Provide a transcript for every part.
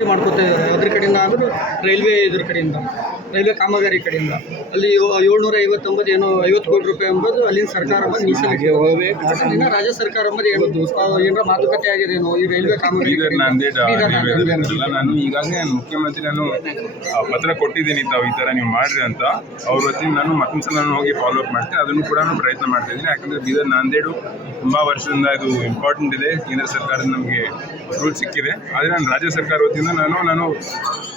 ಮಾಡ್ಕೋತಾ ಇದ್ದಾರೆ. ಅದ್ರ ಕಡೆಯಿಂದ ಆದರೂ ರೈಲ್ವೆ ಇದ್ರ ಕಡೆಯಿಂದ. ರೈಲ್ವೆ ಕಾಮಗಾರಿ ಕಡೆಯಿಂದ. ಅಲ್ಲಿ ಏಳ್ನೂರ ಐವತ್ತೊಂಬತ್ತು ಏನೋ ಐವತ್ತು ಕೋಟಿ ರೂಪಾಯಿ ಎಂಬುದು ಅಲ್ಲಿನ ಸರ್ಕಾರ ಬಂದು ಮೀಸಲಿಗೆ ಇನ್ನು ರಾಜ್ಯ ಸರ್ಕಾರ ಎಂಬುದು ಏನು ಏನರ ಮಾತುಕತೆ ಆಗಿದೇನೋ ಈ ರೈಲ್ವೆ ಕಾಮಗಾರಿ ನಾನು ಈಗಾಗಲೇ ಮುಖ್ಯಮಂತ್ರಿ ನಾನು ಪತ್ರ ಕೊಟ್ಟಿದ್ದೀನಿ ತಾವು ಈ ಥರ ನೀವು ಮಾಡ್ರಿ ಅಂತ. ಅವ್ರ ವತಿಯಿಂದ ನಾನು ಮತ್ತೊಂದು ಸಲ ನಾನು ಹೋಗಿ ಫಾಲೋ ಅಪ್ ಮಾಡ್ತೀನಿ ಅದನ್ನು ಕೂಡ ನಾನು ಪ್ರಯತ್ನ ಮಾಡ್ತಾ ಇದ್ದೀನಿ. ಯಾಕಂದರೆ ಬೀದರ್ ನಾಂದೇಡು ತುಂಬ ವರ್ಷದಿಂದ ಇದು ಇಂಪಾರ್ಟೆಂಟ್ ಇದೆ. ಕೇಂದ್ರ ಸರ್ಕಾರದಿಂದ ನಮಗೆ ರೂಲ್ ಸಿಕ್ಕಿದೆ. ಆದರೆ ನಾನು ರಾಜ್ಯ ಸರ್ಕಾರ ವತಿಯಿಂದ ನಾನು ನಾನು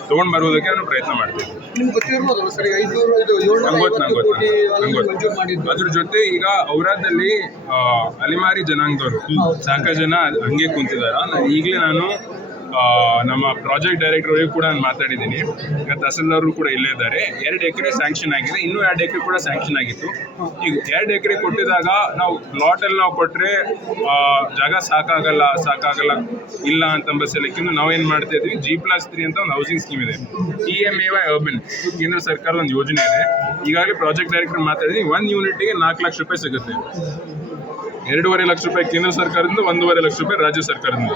ತೊಗೊಂಡು ಬರುವುದಕ್ಕೆ ನಾನು ಪ್ರಯತ್ನ ಮಾಡ್ತೀನಿ. ಅದ್ರ ಜೊತೆ ಈಗ ಔರಾದಲ್ಲಿ ಅಲಿಮಾರಿ ಜನಾಂಗದವರು ಸಾಕಷ್ಟು ಜನ ಹಂಗೆ ಕುಂತಿದ್ದಾರೆ ಈಗಲೇ ನಾನು ನಮ್ಮ ಪ್ರಾಜೆಕ್ಟ್ ಡೈರೆಕ್ಟರ್ ಅವರಿಗೂ ಕೂಡ ನಾನು ಮಾತಾಡಿದ್ದೀನಿ. ಈಗ ಕೂಡ ಇಲ್ಲೇ ಇದ್ದಾರೆ. ಎರಡು ಎಕರೆ ಸ್ಯಾಂಕ್ಷನ್ ಆಗಿದೆ. ಇನ್ನೂ ಎರಡು ಎಕರೆ ಕೂಡ ಸ್ಯಾಂಕ್ಷನ್ ಆಗಿತ್ತು. ಈಗ ಎರಡು ಎಕರೆ ಕೊಟ್ಟಿದಾಗ ನಾವು ಲಾಟಲ್ಲಿ ನಾವು ಕೊಟ್ಟರೆ ಜಾಗ ಸಾಕಾಗಲ್ಲ ಸಾಕಾಗಲ್ಲ, ಇಲ್ಲ ಅಂತ ಬಸ್ಸಲ್ಲಕ್ಕಿಂತ ನಾವೇನು ಮಾಡ್ತಾ ಇದ್ವಿ? ಜಿ ಪ್ಲಸ್ ತ್ರೀ ಅಂತ ಒಂದು ಹೌಸಿಂಗ್ ಸ್ಕೀಮ್ ಇದೆ. E M A Y urban ಕೇಂದ್ರ ಸರ್ಕಾರದ ಒಂದು ಯೋಜನೆ ಇದೆ. ಈಗಾಗಲೇ ಪ್ರಾಜೆಕ್ಟ್ ಡೈರೆಕ್ಟರ್ ಮಾತಾಡಿದ್ದೀನಿ. ಒಂದು ಯೂನಿಟ್ಗೆ ನಾಲ್ಕು ಲಕ್ಷ ರೂಪಾಯಿ ಸಿಗುತ್ತೆ. ಎರಡೂವರೆ ಲಕ್ಷ ರೂಪಾಯಿ ಕೇಂದ್ರ ಸರ್ಕಾರದಿಂದ, ಒಂದೂವರೆ ಲಕ್ಷ ರೂಪಾಯಿ ರಾಜ್ಯ ಸರ್ಕಾರದಿಂದ.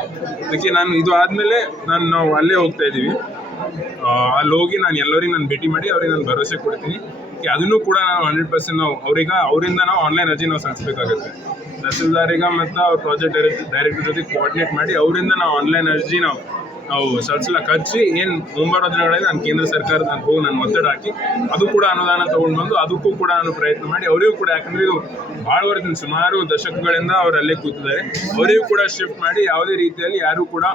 ಅದಕ್ಕೆ ನಾನು ಇದು ಆದಮೇಲೆ ನಾನು ನಾವು ಅಲ್ಲೇ ಹೋಗ್ತಾ ಇದ್ದೀವಿ. ಅಲ್ಲಿ ಹೋಗಿ ನಾನು ಎಲ್ಲರಿಗೆ ನಾನು ಭೇಟಿ ಮಾಡಿ ಅವ್ರಿಗೆ ನಾನು ಭರವಸೆ ಕೊಡ್ತೀನಿ. ಅದನ್ನು ಕೂಡ ನಾವು ಹಂಡ್ರೆಡ್ ಪರ್ಸೆಂಟ್ ನಾವು ಅವ್ರಿಗೆ, ಅವರಿಂದ ನಾವು ಆನ್ಲೈನ್ ಅರ್ಜಿ ನಾವು ಸಲ್ಲಿಸಬೇಕಾಗುತ್ತೆ. ತಹಸೀಲ್ದಾರಿಗ ಮತ್ತು ಅವ್ರ ಪ್ರಾಜೆಕ್ಟ್ ಡೈರೆಕ್ಟ್ ಡೈರೆಕ್ಟರ್ ಜೊತೆ ಕೋಆರ್ಡಿನೇಟ್ ಮಾಡಿ ಅವರಿಂದ ನಾವು ಆನ್ಲೈನ್ ಅರ್ಜಿ ನಾವು ನಾವು ಸಲ ಹಚ್ಚಿ ಏನು ಮುಂಬರೋ ದಿನಗಳಲ್ಲಿ ನಾನು ಕೇಂದ್ರ ಸರ್ಕಾರದ ನಾನು ಹೋಗಿ ನಾನು ಒತ್ತಡ ಹಾಕಿ, ಅದು ಕೂಡ ಅನುದಾನ ತೊಗೊಂಡು ಬಂದು ಅದಕ್ಕೂ ಕೂಡ ನಾನು ಪ್ರಯತ್ನ ಮಾಡಿ, ಅವರಿಗೂ ಕೂಡ ಯಾಕಂದರೆ ಇದು ಭಾಳ ವರ್ಷದಿಂದ ಸುಮಾರು ದಶಕಗಳಿಂದ ಅವರು ಅಲ್ಲೇ ಕೂತಿದ್ದಾರೆ. ಅವರಿಗೂ ಕೂಡ ಶಿಫ್ಟ್ ಮಾಡಿ ಯಾವುದೇ ರೀತಿಯಲ್ಲಿ ಯಾರೂ ಕೂಡ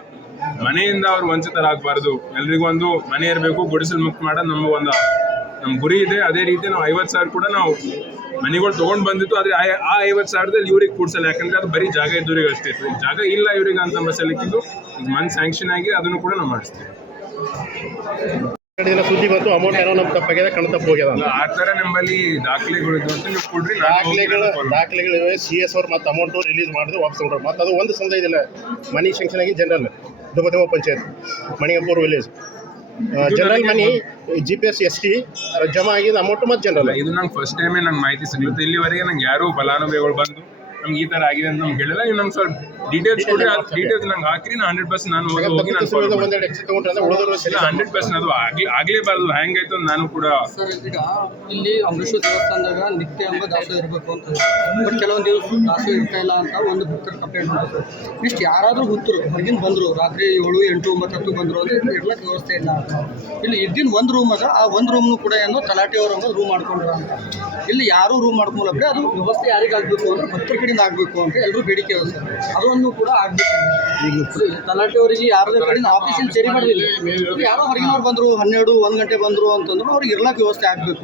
ಮನೆಯಿಂದ ಅವ್ರು ವಂಚಿತರಾಗಬಾರ್ದು. ಎಲ್ರಿಗೂ ಒಂದು ಮನೆ ಇರಬೇಕು, ಗುಡಿಸಲು ಮುಕ್ತ ಮಾಡೋದು ನಮ್ಮ ಒಂದು ನಮ್ಮ ಗುರಿ ಇದೆ ಅದೇ ರೀತಿ ನಾವು ಐವತ್ತು ಸಾವಿರ ಕೂಡ ನಾವು ಮನೆಗಳು ತೊಗೊಂಡು ಬಂದಿತ್ತು ಆದರೆ ಆ- ಐವತ್ತು ಸಾವಿರದಲ್ಲಿ ಇವ್ರಿಗೆ ಕೂಡ್ಸಲ್ಲ. ಯಾಕಂದ್ರೆ ಅದು ಬರೀ ಜಾಗ ಇದ್ದವ್ರಿಗೆ ಅಷ್ಟೇ ಇತ್ತು ಜಾಗ ಇಲ್ಲ ಇವರಿಗೆ ಅಂತ ಮಸಲಿಕ್ಕಿದ್ದು ಇದು ಮನ್ ಸ್ಯಾಂಕ್ಷನ್ ಆಗಿ ಅದನ್ನು ಕೂಡ ನಾವು ಮಾಡಿಸ್ತೀವಿ. ಸುದ್ದಿ ಬಂತು ಅಮೌಂಟ್ ಏನೋ ನಮ್ಮ ತಪ್ಪಾಗ್ಯದ ಕಣ್ ತಪ್ಪು ಹೋಗ್ಯದ. ಆ ಥರ ನಮ್ಮಲ್ಲಿ ದಾಖಲೆಗಳು ನೀವು ಕೊಡ್ರಿ ದಾಖಲೆಗಳು ದಾಖಲೆಗಳಿವೆ ಸಿ ಎಸ್ ಅವ್ರು ಮತ್ತು ಅಮೌಂಟು ರಿಲೀಸ್ ಮಾಡಿದ್ರು ವಾಪಸ್ ಕೊಡ್ರಿ ಮತ್ತು ಅದು ಒಂದು ಸಂದ ಇದಿಲ್ಲ. ಮನಿ ಶಂಕ್ಷನ್ ಆಗಿ general ದುಬದಮ panchayat Manigampur village general money G P S S T ಜಮಾ ಆಗಿದ್ದು ಅಮೌಂಟ್ ಮತ್ತು ಜನರಲ್ ಇದು ನಂಗೆ ಫಸ್ಟ್ ಟೈಮೇ ನಂಗೆ ಮಾಹಿತಿ ಸಿಗ್ಲತ್ತೆ ಇಲ್ಲಿವರೆಗೆ ನಂಗೆ ಯಾರು ಫಲಾನುಭವಿಗಳು ಬಂದು ನಮ್ಗೆ ಈ ತರ ಆಗಿದೆ ಅಂತ ನಮ್ಗೆ ಹೇಳಿಲ್ಲ. ನೀವು ನಂಗೆ ಸ್ವಲ್ಪ ಡೀಟೇಲ್ಸ್ ಕೊಡಿ. ಆ ಡೀಟೇಲ್ಸ್ ನಂಗೆ ಹಾಕ್ರಿ. ನಾ ಹಂಡ್ರೆಡ್ ಪರ್ಸೆಂಟ್ ನಾನು ಹೋಗಿ ಹೋಗಿ ನಾನು follow ಮಾಡ್ತೀನಿ. ಇಲ್ಲ ಹಂಡ್ರೆಡ್ ಪರ್ಸೆಂಟ್ ಅದು ಆಗ್ಲಿ ಆಗ್ಲೇಬಾರ್ದು. ಹೆಂಗಾಯ್ತು ಅಂತ ನಾನು ಕೂಡ ಸರ್ ಈಗ ಇಲ್ಲಿ ಅಮೃಶ್ವರ ದೇವಸ್ಥಾನದಾಗ ನಿತ್ಯ ಎಂಬ ದಾಸೋಹ ಇರಬೇಕು ಅಂತ ಬಟ್ ಕೆಲವೊಂದು ದಿವಸ ದಾಸೋಹ ಇರ್ತಾ ಇಲ್ಲ ಅಂತ ಒಂದು ಭಕ್ತರು ಕಂಪ್ಲೇಂಟ್ ಮಾಡಿದ್ರು. ನೆಕ್ಸ್ಟ್ ಯಾರಾದರೂ ಗೊತ್ತರು ಹೊರಗಿನ ಬಂದರು. ರಾತ್ರಿ ಏಳು ಎಂಟು ಒಂಬತ್ತು ಹತ್ತು ಬಂದರು ಅಂದರೆ ಇರ್ಲಕ್ಕೆ ವ್ಯವಸ್ಥೆ ಇಲ್ಲ ಅಂತ. ಇಲ್ಲಿ ಇದ್ದಿನ ಒಂದು ರೂಮ್ ಅದ. ಆ ಒಂದು ರೂಮ್ನು ಕೂಡ ಏನು ತಲಾಟೆಯವರು ರೂಮ್ ಮಾಡ್ಕೊಂಡ್ರು ಅಂತ. ಇಲ್ಲಿ ಯಾರು ರೂಮ್ ಮಾಡ್ಕೊಳ್ಳಪ್ಪ ಅದು ವ್ಯವಸ್ಥೆ ಯಾರಿಗಾಗಬೇಕು ಅಂದ್ರೆ ಭಕ್ತರ ಕಡೆಯಿಂದ ಆಗಬೇಕು ಅಂತ ಎಲ್ಲರೂ ಬೇಡಿಕೆ ಇದೆ ಸರ್ ಅದನ್ನು ಕೂಡ ಆಗಬೇಕು. ತಲಾಟೆಯವರಿಗೆ ಯಾರದೇ ಕಡೆಯಿಂದ ಆಫೀಸಿನ ಸರಿ ಮಾಡಿಲ್ಲ ಯಾರೋ ಹೊರಗಿನವ್ರು ಬಂದರು ಹನ್ನೆರಡು ಒಂದು ಗಂಟೆ ಬಂದರು ಅಂತಂದ್ರೆ ಅವ್ರಿಗೆ ಇರ್ಲಕ್ಕೆ ವ್ಯವಸ್ಥೆ ಆಗಬೇಕು.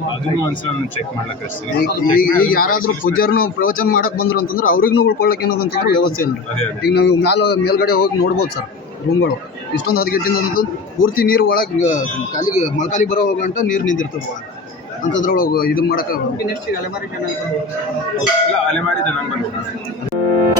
ಈಗ ಈಗ ಯಾರಾದ್ರೂ ಪೂಜಾರನು ಪ್ರವಚನ ಮಾಡಕ್ ಬಂದ್ರು ಅಂತಂದ್ರೆ ಅವ್ರಿಗೂ ಉಳ್ಕೊಳ್ಳೋಕೆ ಏನದಂತಂದ್ರೆ ವ್ಯವಸ್ಥೆ ಇಲ್ಲ. ಈಗ ನಾವು ಮ್ಯಾಲ ಮೇಲ್ಗಡೆ ಹೋಗಿ ನೋಡ್ಬೋದು ಸರ್ ರೂಮ್ಗಳು. ಇಷ್ಟೊಂದು ಹದಗೆಟ್ಟಿಂದ ಪೂರ್ತಿ ನೀರು ಒಳಗೆ ಕಾಲಿಗೆ ಮೊಳಕಾಲಿಗೆ ಬರೋ ಗಂಟ ನೀರು ನಿಂತಿರ್ತದೆ. ಒಳಗೆ ಅಂತದ್ರೊಳಗೆ ಇದು ಮಾಡಕ್ಕೆ ನೆಕ್ಸ್ಟ್ ಈಗ ಅಲೆಮಾರಿ ಜನ ಇಲ್ಲ ಅಲೆಮಾರಿ ಜನಾಂಗ ಬಂದು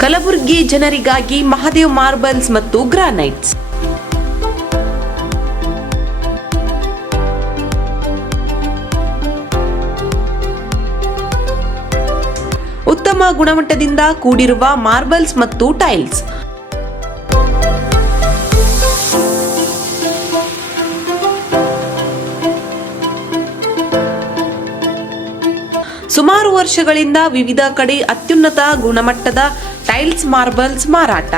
ಕಲಬುರಗಿ ಜನರಿಗಾಗಿ ಮಹಾದೇವ್ ಮಾರ್ಬಲ್ಸ್ ಮತ್ತು ಗ್ರಾನೈಟ್ಸ್. ಗುಣಮಟ್ಟದಿಂದ ಕೂಡಿರುವ ಮಾರ್ಬಲ್ಸ್ ಮತ್ತು ಟೈಲ್ಸ್. ಸುಮಾರು ವರ್ಷಗಳಿಂದ ವಿವಿಧ ಕಡೆ ಅತ್ಯುನ್ನತ ಗುಣಮಟ್ಟದ ಟೈಲ್ಸ್ ಮಾರ್ಬಲ್ಸ್ ಮಾರಾಟ.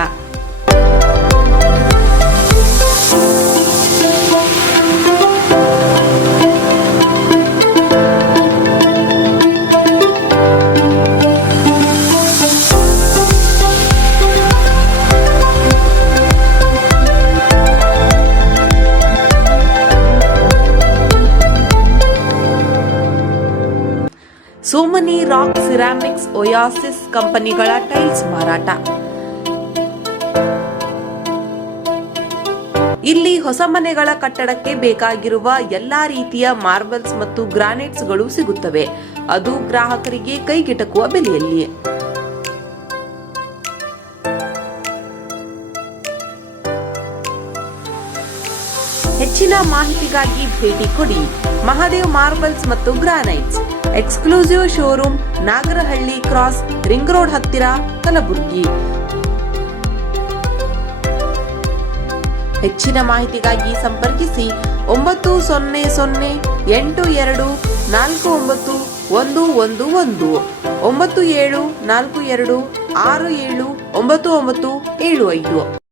ಸೋಮನಿ ರಾಕ್ ಸಿರಾಮಿಕ್ಸ್ ಒಯಾಸಿಸ್ ಕಂಪನಿಗಳ ಟೈಲ್ಸ್ ಮಾರಾಟ. ಇಲ್ಲಿ ಹೊಸ ಮನೆಗಳ ಕಟ್ಟಡಕ್ಕೆ ಬೇಕಾಗಿರುವ ಎಲ್ಲಾ ರೀತಿಯ ಮಾರ್ಬಲ್ಸ್ ಮತ್ತು ಗ್ರಾನೈಟ್ಸ್ಗಳು ಸಿಗುತ್ತವೆ. ಅದು ಗ್ರಾಹಕರಿಗೆ ಕೈಗೆಟಕುವ ಬೆಲೆಯಲ್ಲಿ. ಹೆಚ್ಚಿನ ಮಾಹಿತಿಗಾಗಿ ಭೇಟಿ ಕೊಡಿ ಮಹಾದೇವ್ ಮಾರ್ಬಲ್ಸ್ ಮತ್ತು granites. Exclusive showroom Nagarahalli cross ring road ಹತ್ತಿರ ಕಲಬುರಗಿ. ಹೆಚ್ಚಿನ ಮಾಹಿತಿಗಾಗಿ ಸಂಪರ್ಕಿಸಿ ಒಂಬತ್ತು ಸೊನ್ನೆ ಸೊನ್ನೆ ಎಂಟು ಎರಡು ನಾಲ್ಕು ಒಂಬತ್ತು ಒಂದು ಒಂದು ಒಂದು, ಒಂಬತ್ತು ಏಳು ನಾಲ್ಕು ಎರಡು ಆರು ಏಳು ಒಂಬತ್ತು ಒಂಬತ್ತು ಏಳು ಐದು.